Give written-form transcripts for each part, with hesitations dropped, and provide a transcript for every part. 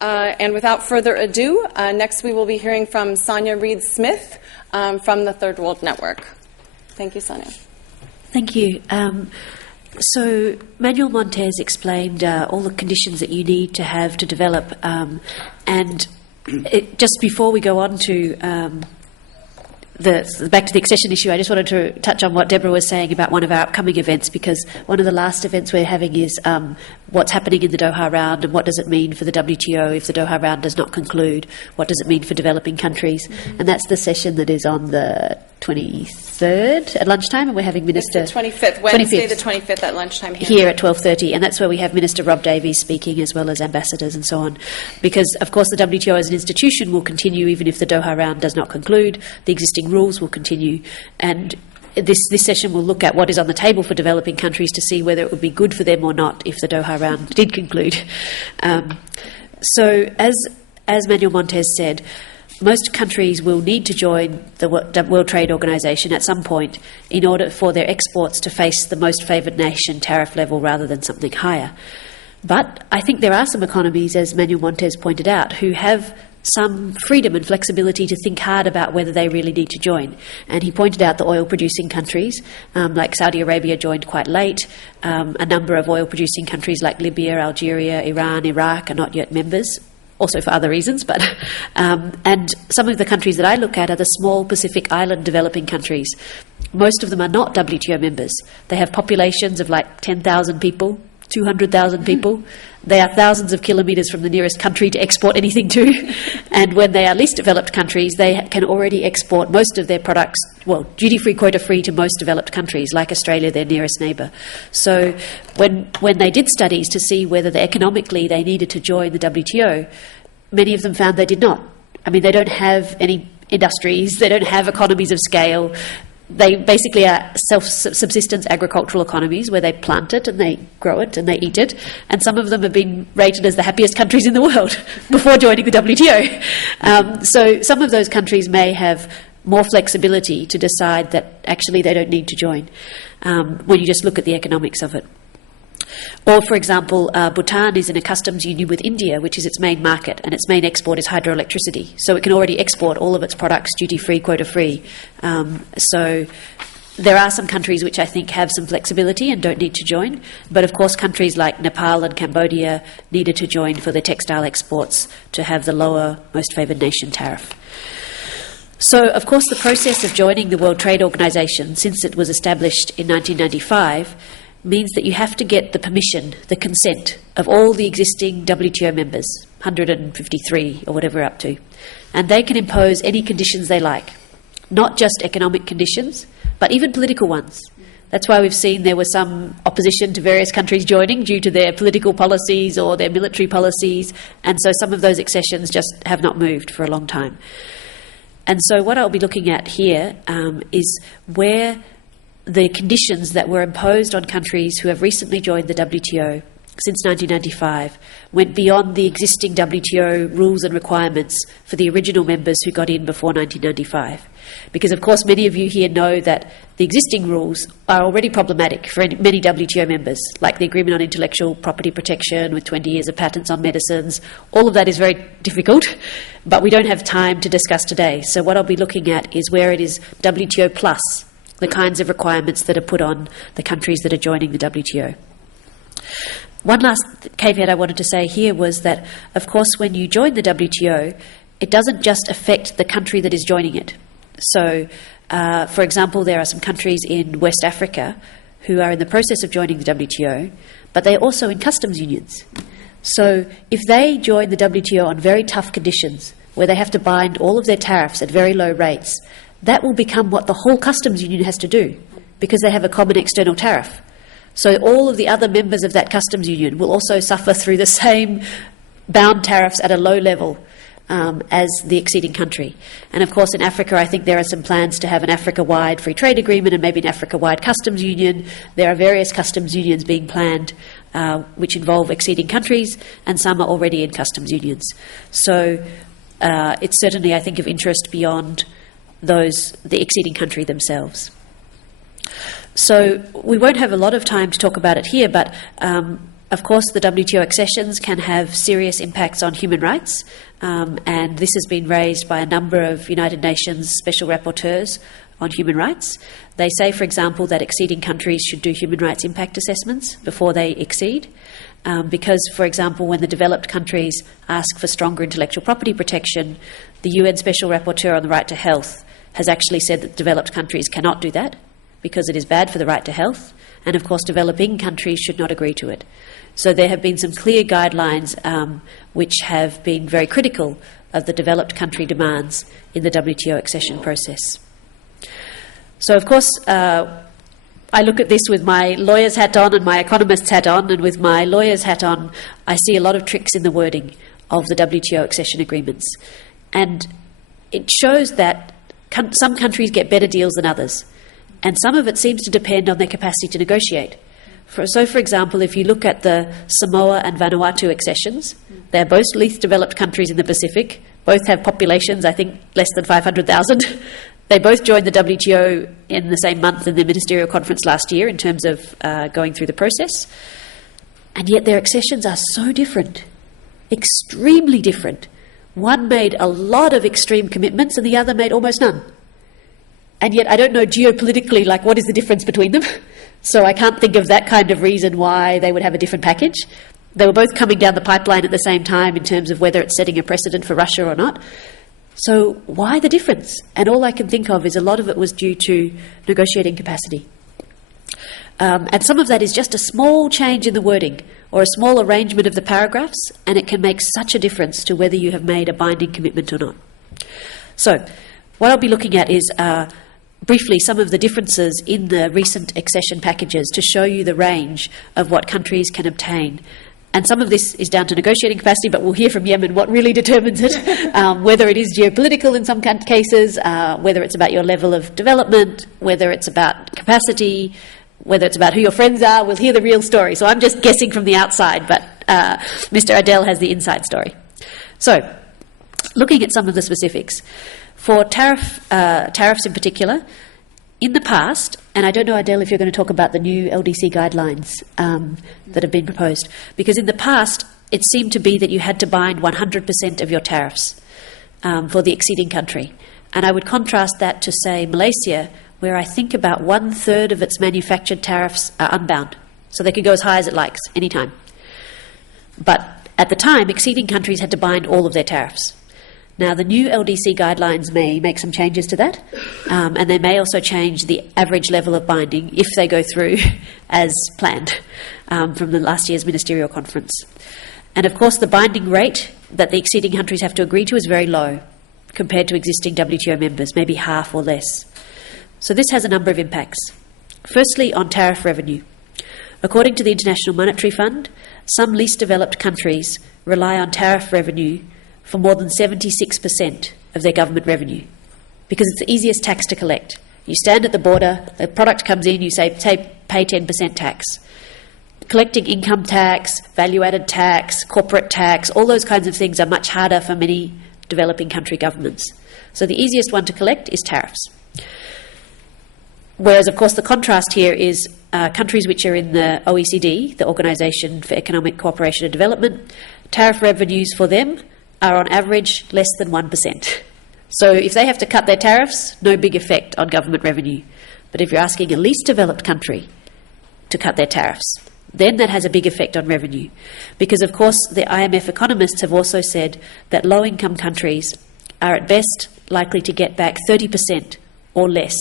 And without further ado, next we will be hearing from Sanya Reid Smith from the Third World Network. Thank you, Sanya. Thank you. So Manuel Montes explained all the conditions that you need to have to develop. Just before we go on to back to the accession issue, I just wanted to touch on what Deborah was saying about one of our upcoming events, because one of the last events we're having is what's happening in the Doha round and what does it mean for the WTO if the Doha round does not conclude. What does it mean for developing countries? Mm-hmm. And that's the session that is on the 23rd at lunchtime, and we're having Minister... It's the 25th, Wednesday 25th, the 25th at lunchtime here at 12:30, and that's where we have Minister Rob Davies speaking, as well as ambassadors and so on. Because, of course, the WTO as an institution will continue even if the Doha round does not conclude. The existing rules will continue, and this session will look at what is on the table for developing countries to see whether it would be good for them or not if the Doha round did conclude. So, as Manuel Montes said, most countries will need to join the World Trade Organization at some point in order for their exports to face the most favoured nation tariff level rather than something higher. But I think there are some economies, as Manuel Montes pointed out, who have some freedom and flexibility to think hard about whether they really need to join. And he pointed out the oil-producing countries, like Saudi Arabia joined quite late. A number of oil-producing countries like Libya, Algeria, Iran, Iraq are not yet members, also for other reasons, but and some of the countries that I look at are the small Pacific Island developing countries. Most of them are not WTO members. They have populations of like 10,000 people, 200,000 people. They are thousands of kilometres from the nearest country to export anything to, and when they are least developed countries, they can already export most of their products, well, duty-free, quota-free to most developed countries, like Australia, their nearest neighbour. So when they did studies to see whether economically they needed to join the WTO, many of them found they did not. I mean, they don't have any industries, they don't have economies of scale. They basically are self-subsistence agricultural economies where they plant it and they grow it and they eat it. And some of them have been rated as the happiest countries in the world before joining the WTO. So some of those countries may have more flexibility to decide that actually they don't need to join when you just look at the economics of it. Or, for example, Bhutan is in a customs union with India, which is its main market, and its main export is hydroelectricity. So it can already export all of its products duty-free, quota-free. So there are some countries which I think have some flexibility and don't need to join. But, of course, countries like Nepal and Cambodia needed to join for their textile exports to have the lower most favoured nation tariff. So, of course, the process of joining the World Trade Organization, since it was established in 1995, means that you have to get the permission, the consent of all the existing WTO members, 153 or whatever we're up to. And they can impose any conditions they like, not just economic conditions, but even political ones. That's why we've seen there was some opposition to various countries joining due to their political policies or their military policies, and so some of those accessions just have not moved for a long time. And so what I'll be looking at here is where the conditions that were imposed on countries who have recently joined the WTO since 1995 went beyond the existing WTO rules and requirements for the original members who got in before 1995. Because, of course, many of you here know that the existing rules are already problematic for many WTO members, like the Agreement on Intellectual Property Protection with 20 years of patents on medicines. All of that is very difficult, but we don't have time to discuss today. So what I'll be looking at is where it is WTO plus, the kinds of requirements that are put on the countries that are joining the WTO. One last caveat I wanted to say here was that, of course, when you join the WTO, it doesn't just affect the country that is joining it. So, for example, there are some countries in West Africa who are in the process of joining the WTO, but they're also in customs unions. So if they join the WTO on very tough conditions, where they have to bind all of their tariffs at very low rates, that will become what the whole customs union has to do, because they have a common external tariff. So all of the other members of that customs union will also suffer through the same bound tariffs at a low level as the exceeding country. And of course in Africa I think there are some plans to have an Africa-wide free trade agreement and maybe an Africa-wide customs union. There are various customs unions being planned which involve exceeding countries, and some are already in customs unions. So it's certainly, I think, of interest beyond the exceeding country themselves. So we won't have a lot of time to talk about it here, but Of course, the WTO accessions can have serious impacts on human rights, and this has been raised by a number of United Nations special rapporteurs on human rights. They say, for example, that acceding countries should do human rights impact assessments before they accede, because, for example, when the developed countries ask for stronger intellectual property protection, the UN Special Rapporteur on the Right to Health has actually said that developed countries cannot do that because it is bad for the right to health, and of course developing countries should not agree to it. So there have been some clear guidelines which have been very critical of the developed country demands in the WTO accession process. So of course I look at this with my lawyer's hat on and my economist's hat on, and with my lawyer's hat on I see a lot of tricks in the wording of the WTO accession agreements. And it shows that some countries get better deals than others, and some of it seems to depend on their capacity to negotiate. So, for example, if you look at the Samoa and Vanuatu accessions, they're both least developed countries in the Pacific, both have populations, I think, less than 500,000. They both joined the WTO in the same month in the ministerial conference last year in terms of going through the process, and yet their accessions are so different, extremely different. One made a lot of extreme commitments and the other made almost none. And yet I don't know geopolitically, like, what is the difference between them? So I can't think of that kind of reason why they would have a different package. They were both coming down the pipeline at the same time in terms of whether it's setting a precedent for Russia or not. So why the difference? And all I can think of is a lot of it was due to negotiating capacity. And some of that is just a small change in the wording or a small arrangement of the paragraphs, and it can make such a difference to whether you have made a binding commitment or not. So what I'll be looking at is briefly some of the differences in the recent accession packages to show you the range of what countries can obtain. And some of this is down to negotiating capacity, but we'll hear from Yemen what really determines it, whether it is geopolitical in some cases, whether it's about your level of development, whether it's about capacity, whether it's about who your friends are. We'll hear the real story. So I'm just guessing from the outside, but Mr. Adel has the inside story. So looking at some of the specifics. For tariffs in particular, in the past, and I don't know, Adele, if you're going to talk about the new LDC guidelines that have been proposed, because in the past it seemed to be that you had to bind 100% of your tariffs for the exceeding country. And I would contrast that to, say, Malaysia, where I think about 1/3 of its manufactured tariffs are unbound. So they could go as high as it likes, any time. But at the time, exceeding countries had to bind all of their tariffs. Now, the new LDC guidelines may make some changes to that, and they may also change the average level of binding if they go through as planned from the last year's ministerial conference. And of course, the binding rate that the exceeding countries have to agree to is very low compared to existing WTO members, maybe half or less. So this has a number of impacts. Firstly, on tariff revenue. According to the International Monetary Fund, some least developed countries rely on tariff revenue for more than 76% of their government revenue, because it's the easiest tax to collect. You stand at the border, the product comes in, you say pay 10% tax. Collecting income tax, value-added tax, corporate tax, all those kinds of things are much harder for many developing country governments. So the easiest one to collect is tariffs. Whereas, of course, the contrast here is countries which are in the OECD, the Organisation for Economic Cooperation and Development, tariff revenues for them are on average less than 1%. So if they have to cut their tariffs, no big effect on government revenue. But if you're asking a least developed country to cut their tariffs, then that has a big effect on revenue. Because, of course, the IMF economists have also said that low-income countries are at best likely to get back 30% or less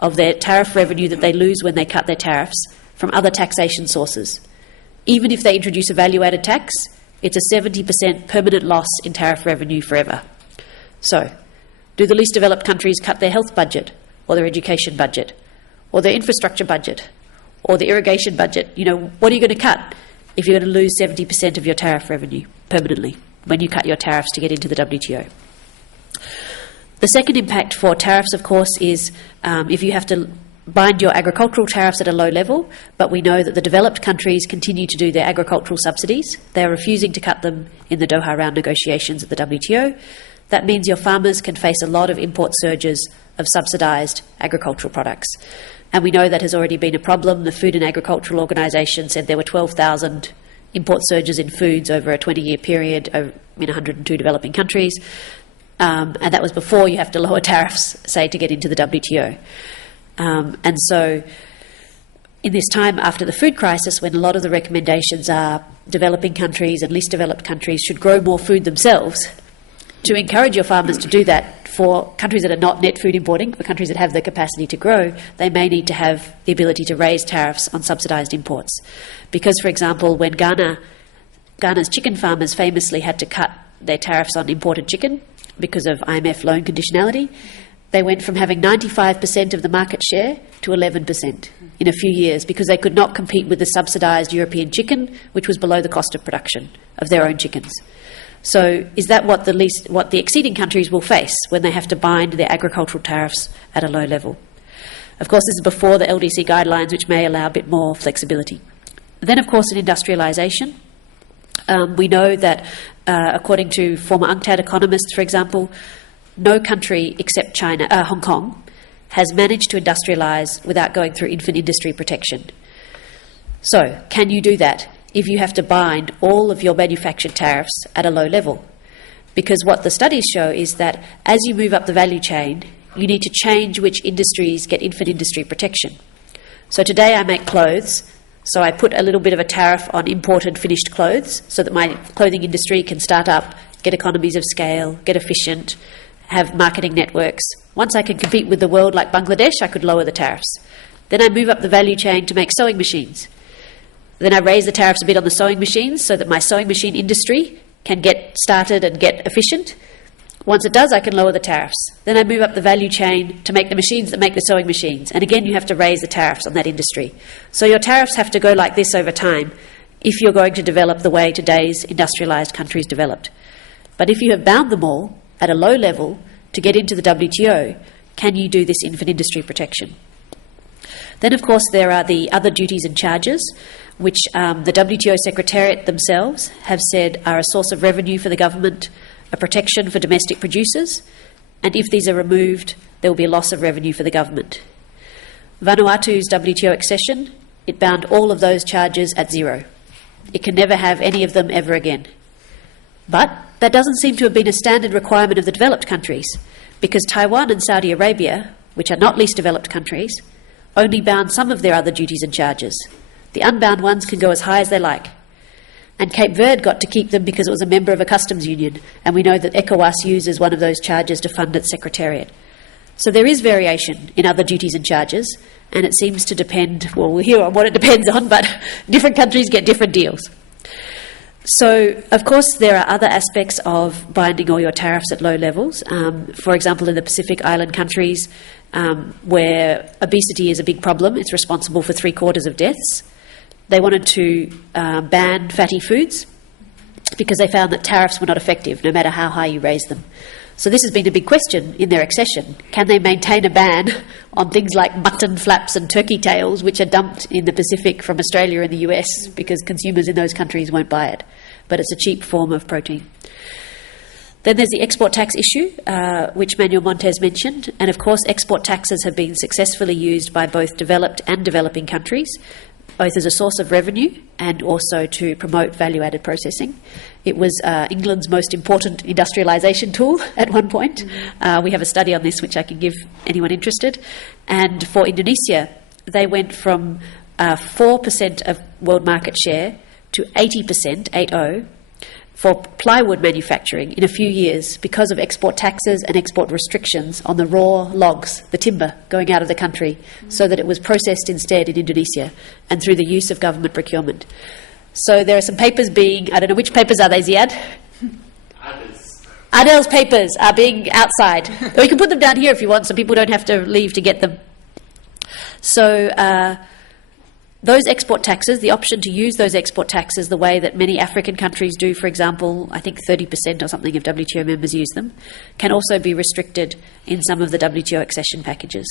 of their tariff revenue that they lose when they cut their tariffs from other taxation sources. Even if they introduce a value-added tax, it's a 70% permanent loss in tariff revenue forever. So, do the least developed countries cut their health budget, or their education budget, or their infrastructure budget, or the irrigation budget? You know, what are you going to cut if you're going to lose 70% of your tariff revenue permanently when you cut your tariffs to get into the WTO? The second impact for tariffs, of course, is if you have to bind your agricultural tariffs at a low level, but we know that the developed countries continue to do their agricultural subsidies. They are refusing to cut them in the Doha round negotiations at the WTO. That means your farmers can face a lot of import surges of subsidised agricultural products. And we know that has already been a problem. The Food and Agricultural Organisation said there were 12,000 import surges in foods over a 20-year period in 102 developing countries. And that was before you have to lower tariffs, say, to get into the WTO. And so in this time after the food crisis, when a lot of the recommendations are developing countries and least developed countries should grow more food themselves, to encourage your farmers to do that for countries that are not net food importing, for countries that have the capacity to grow, they may need to have the ability to raise tariffs on subsidised imports. Because, for example, when Ghana's chicken farmers famously had to cut their tariffs on imported chicken because of IMF loan conditionality, they went from having 95% of the market share to 11% in a few years because they could not compete with the subsidised European chicken, which was below the cost of production of their own chickens. So is that what the exceeding countries will face when they have to bind their agricultural tariffs at a low level? Of course, this is before the LDC guidelines, which may allow a bit more flexibility. Then, of course, in industrialisation, we know that, according to former UNCTAD economists, for example, no country except Hong Kong, has managed to industrialise without going through infant industry protection. So, can you do that if you have to bind all of your manufactured tariffs at a low level? Because what the studies show is that as you move up the value chain, you need to change which industries get infant industry protection. So today I make clothes, so I put a little bit of a tariff on imported finished clothes so that my clothing industry can start up, get economies of scale, get efficient, have marketing networks. Once I can compete with the world like Bangladesh, I could lower the tariffs. Then I move up the value chain to make sewing machines. Then I raise the tariffs a bit on the sewing machines so that my sewing machine industry can get started and get efficient. Once it does, I can lower the tariffs. Then I move up the value chain to make the machines that make the sewing machines. And again, you have to raise the tariffs on that industry. So your tariffs have to go like this over time if you're going to develop the way today's industrialised countries developed. But if you have bound them all at a low level to get into the WTO, can you do this infant industry protection? Then, of course, there are the other duties and charges, which the WTO Secretariat themselves have said are a source of revenue for the government, a protection for domestic producers, and if these are removed, there will be a loss of revenue for the government. Vanuatu's WTO accession, it bound all of those charges at zero. It can never have any of them ever again. But that doesn't seem to have been a standard requirement of the developed countries, because Taiwan and Saudi Arabia, which are not least developed countries, only bound some of their other duties and charges. The unbound ones can go as high as they like. And Cape Verde got to keep them because it was a member of a customs union, and we know that ECOWAS uses one of those charges to fund its secretariat. So there is variation in other duties and charges, and it seems to depend, well, we'll hear on what it depends on, but different countries get different deals. So, of course, there are other aspects of binding all your tariffs at low levels. For example, in the Pacific Island countries, where obesity is a big problem, it's responsible for 3/4 of deaths. They wanted to ban fatty foods because they found that tariffs were not effective, no matter how high you raised them. So this has been a big question in their accession. Can they maintain a ban on things like mutton flaps and turkey tails, which are dumped in the Pacific from Australia and the US because consumers in those countries won't buy it? But it's a cheap form of protein. Then there's the export tax issue, which Manuel Montes mentioned. And of course, export taxes have been successfully used by both developed and developing countries, both as a source of revenue and also to promote value-added processing. It was England's most important industrialisation tool at one point. We have a study on this which I can give anyone interested. And for Indonesia, they went from 4% of world market share to 80%, 80, for plywood manufacturing in a few years because of export taxes and export restrictions on the raw logs, the timber going out of the country, so that it was processed instead in Indonesia and through the use of government procurement. So there are some papers being, I don't know, which papers are they, Ziad? Adel's papers are being outside. Or you can put them down here if you want, so people don't have to leave to get them. So those export taxes, the option to use those export taxes the way that many African countries do, for example, I think 30% or something of WTO members use them, can also be restricted in some of the WTO accession packages.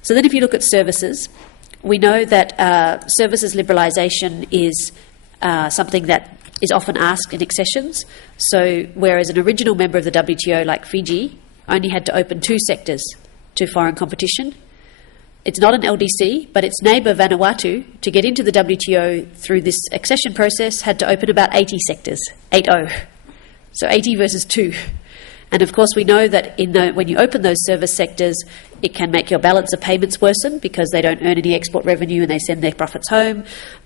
So then if you look at services, we know that services liberalisation is something that is often asked in accessions. So whereas an original member of the WTO, like Fiji, only had to open 2 sectors to foreign competition, It's not an LDC, but its neighbour Vanuatu, to get into the WTO through this accession process, had to open about 80 sectors, 80. So 80 versus 2. And of course, we know that when you open those service sectors, it can make your balance of payments worsen because they don't earn any export revenue and they send their profits home.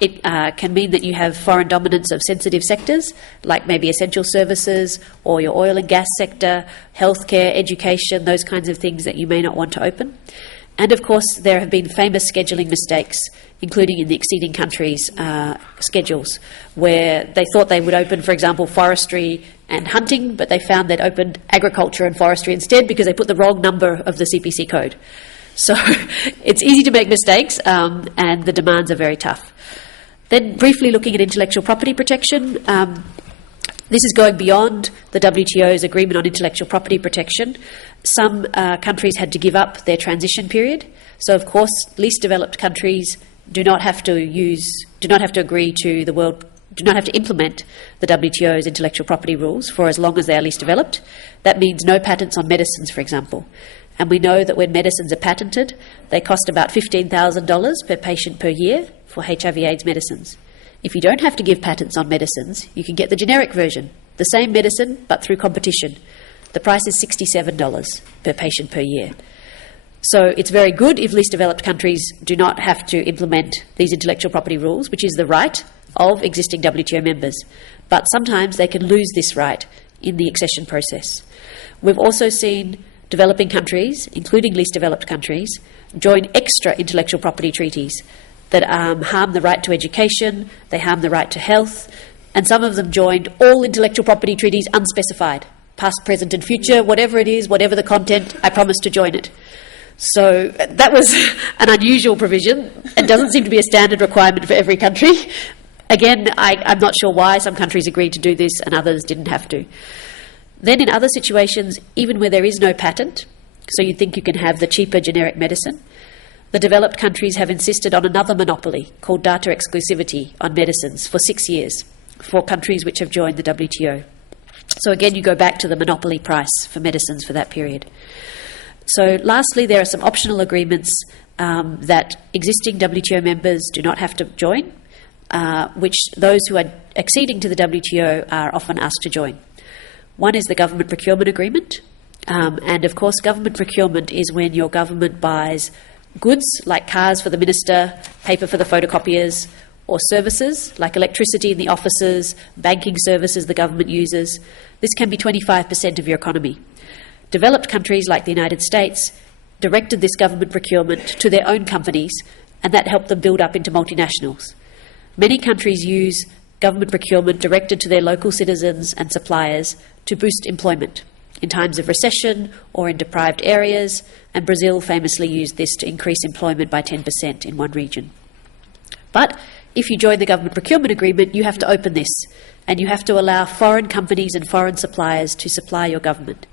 It can mean that you have foreign dominance of sensitive sectors, like maybe essential services or your oil and gas sector, healthcare, education, those kinds of things that you may not want to open. And of course, there have been famous scheduling mistakes, including in the acceding countries' schedules, where they thought they would open, for example, forestry and hunting, but they found they'd opened agriculture and forestry instead because they put the wrong number of the CPC code. So it's easy to make mistakes, and the demands are very tough. Then briefly looking at intellectual property protection, this is going beyond the WTO's agreement on intellectual property protection. Some countries had to give up their transition period. So, of course, least developed countries do not have to implement the WTO's intellectual property rules for as long as they are least developed. That means no patents on medicines, for example. And we know that when medicines are patented, they cost about $15,000 per patient per year for HIV/AIDS medicines. If you don't have to give patents on medicines, you can get the generic version, the same medicine but through competition. The price is $67 per patient per year. So it's very good if least developed countries do not have to implement these intellectual property rules, which is the right of existing WTO members. But sometimes they can lose this right in the accession process. We've also seen developing countries, including least developed countries, join extra intellectual property treaties that harm the right to education, they harm the right to health, and some of them joined all intellectual property treaties unspecified, past, present and future, whatever it is, whatever the content, I promise to join it. So that was an unusual provision. It doesn't seem to be a standard requirement for every country. Again, I'm not sure why some countries agreed to do this and others didn't have to. Then in other situations, even where there is no patent, so you think you can have the cheaper generic medicine, the developed countries have insisted on another monopoly called data exclusivity on medicines for 6 years for countries which have joined the WTO. So again, you go back to the monopoly price for medicines for that period. So lastly, there are some optional agreements that existing WTO members do not have to join, which those who are acceding to the WTO are often asked to join. One is the government procurement agreement. And of course, government procurement is when your government buys goods like cars for the minister, paper for the photocopiers, or services like electricity in the offices, banking services the government uses. This can be 25% of your economy. Developed countries like the United States directed this government procurement to their own companies, and that helped them build up into multinationals. Many countries use government procurement directed to their local citizens and suppliers to boost employment in times of recession or in deprived areas, and Brazil famously used this to increase employment by 10% in one region. But if you join the government procurement agreement, you have to open this, and you have to allow foreign companies and foreign suppliers to supply your government.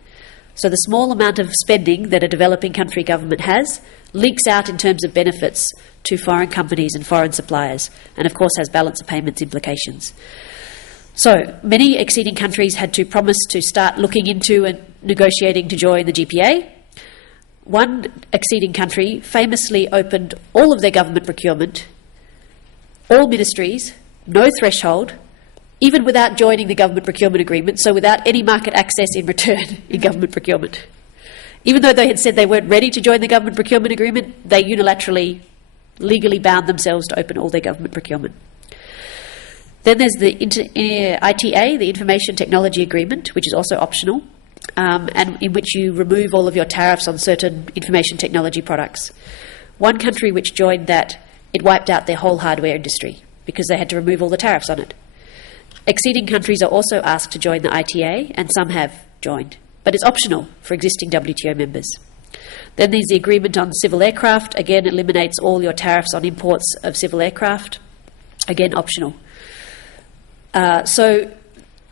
So the small amount of spending that a developing country government has leaks out in terms of benefits to foreign companies and foreign suppliers, and of course has balance of payments implications. So many acceding countries had to promise to start looking into and negotiating to join the GPA. One acceding country famously opened all of their government procurement, all ministries, no threshold, even without joining the government procurement agreement, so without any market access in return in government procurement. Even though they had said they weren't ready to join the government procurement agreement, they unilaterally, legally bound themselves to open all their government procurement. Then there's the ITA, the Information Technology Agreement, which is also optional, and in which you remove all of your tariffs on certain information technology products. One country which joined that, it wiped out their whole hardware industry because they had to remove all the tariffs on it. Acceding countries are also asked to join the ITA, and some have joined, but it's optional for existing WTO members. Then there's the Agreement on Civil Aircraft. Again, eliminates all your tariffs on imports of civil aircraft. Again, optional. So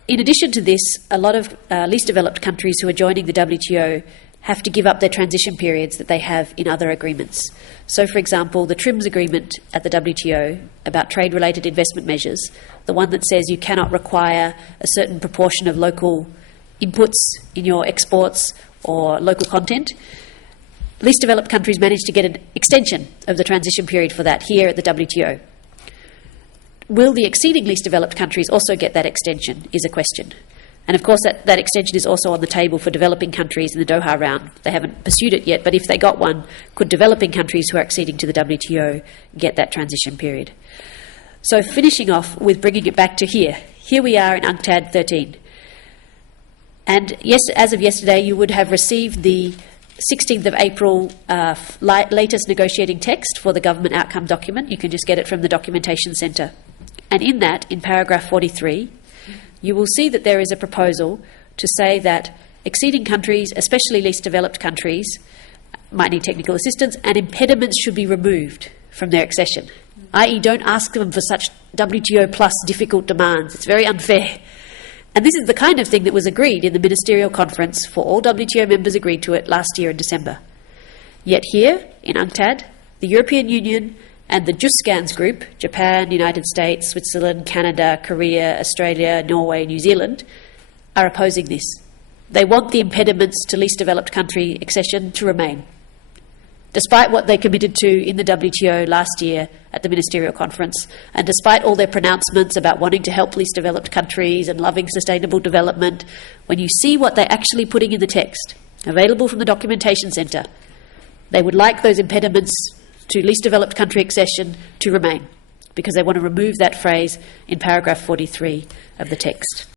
in addition to this, a lot of least developed countries who are joining the WTO have to give up their transition periods that they have in other agreements. So, for example, the TRIMS agreement at the WTO about trade-related investment measures, the one that says you cannot require a certain proportion of local inputs in your exports or local content, least developed countries managed to get an extension of the transition period for that here at the WTO. Will the exceeding least developed countries also get that extension, is a question. And of course that extension is also on the table for developing countries in the Doha round. They haven't pursued it yet, but if they got one, could developing countries who are acceding to the WTO get that transition period? So finishing off with bringing it back to here. Here we are in UNCTAD XIII. And yes, as of yesterday, you would have received the 16th of April latest negotiating text for the government outcome document. You can just get it from the Documentation Centre. And in that, in paragraph 43, you will see that there is a proposal to say that exceeding countries, especially least developed countries, might need technical assistance, and impediments should be removed from their accession, i.e. don't ask them for such WTO plus difficult demands. It's very unfair. And this is the kind of thing that was agreed in the ministerial conference, for all WTO members agreed to it last year in December. Yet here, in UNCTAD, the European Union and the JUSCANS group, Japan, United States, Switzerland, Canada, Korea, Australia, Norway, New Zealand, are opposing this. They want the impediments to least developed country accession to remain, despite what they committed to in the WTO last year at the ministerial conference, and despite all their pronouncements about wanting to help least developed countries and loving sustainable development. When you see what they're actually putting in the text, available from the Documentation Centre, they would like those impediments to least developed country accession to remain, because they want to remove that phrase in paragraph 43 of the text.